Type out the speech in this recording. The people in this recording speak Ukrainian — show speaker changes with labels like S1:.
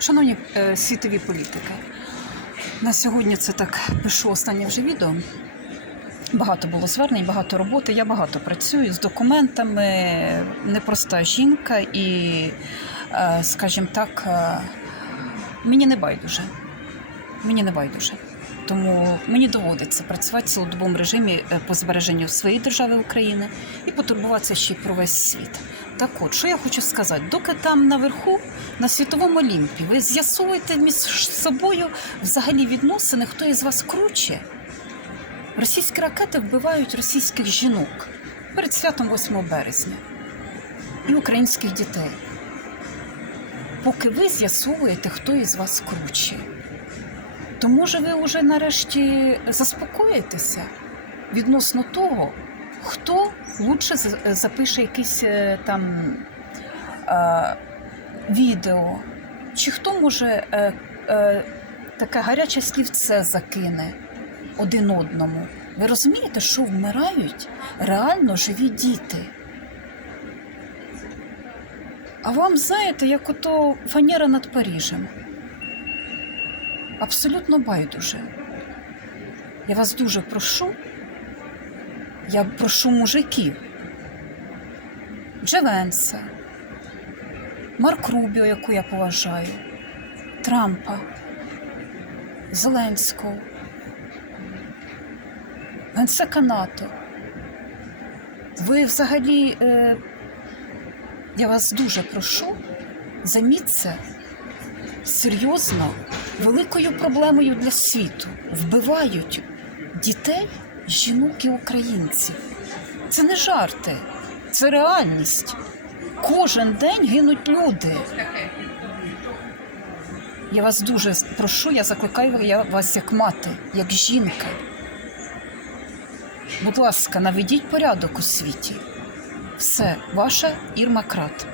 S1: Шановні е, світові політики, на сьогодні це так пишу останнє вже відео. Багато було звернень, багато роботи. Я багато працюю з документами, непроста жінка, і, е, скажімо так, е, мені не байдуже. Мені не байдуже. Тому мені доводиться працювати в цілодобовому режимі е, по збереженню своєї держави України і потурбуватися ще й про весь світ. Так от, що я хочу сказати, доки там наверху, на світовому Олімпі, ви з'ясуєте між собою взагалі відносини, хто із вас круче. Російські ракети вбивають російських жінок перед святом 8 березня і українських дітей. Поки ви з'ясовуєте, хто із вас круче. То може ви вже нарешті заспокоїтеся відносно того, хто лучше запише якийсь е, там е, відео, чи хто може е, е, таке гаряче слівце закине один одному. Ви розумієте, що вмирають реально живі діти? А вам знаєте, як ото фанера над Парижем. Абсолютно байдуже. Я вас дуже прошу, я прошу мужиків, Джевенса, Марк Рубіо, яку я поважаю, Трампа, Зеленського, генсека НАТО. Ви взагалі, е, я вас дуже прошу, займіть це серйозно великою проблемою для світу. Вбивають дітей, жінок і українців. Це не жарти, це реальність. Кожен день гинуть люди. Я вас дуже прошу, я закликаю вас як мати, як жінка. Будь ласка, наведіть порядок у світі. Все, ваша Ірма Крат.